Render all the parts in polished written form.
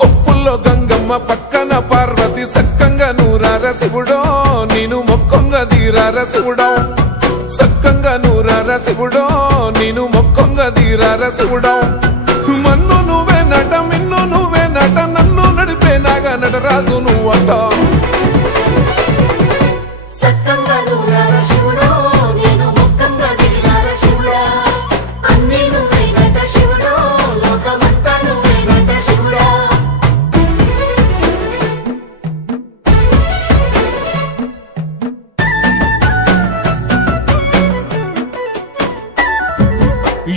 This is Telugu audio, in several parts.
కొప్పుల్లో గంగమ్మ పక్కన పార్వతి సక్కంగా నూరార శివుడో నేను మొక్కంగా దీరార శివుడో సక్కంగా నూరార శివుడో నేను మొక్కంగా దీరార శివుడో మన్ను నువ్వే నట మిన్ను నువ్వే నట నన్ను నడిపే నాగా నటరాజు నువ్వంట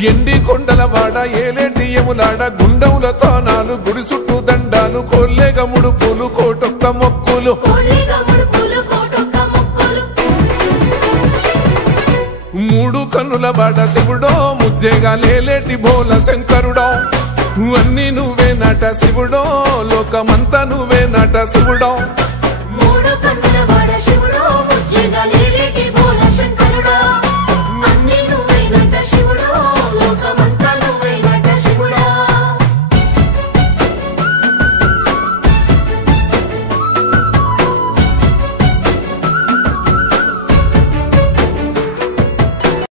ఎండి కొండలవాడ ఏలేటి యములాడ గుండములతో నాలు గుడి చుట్టూ దండాలు కొల్లేగా ముడుపులు కోటొక్క మొక్కులు మూడు కన్నుల బాడ శివుడో ముజ్జేగా లేలేటి బోల శంకరుడో అన్ని నువ్వే నట శివుడో లోకమంతా నువ్వే నట శివుడో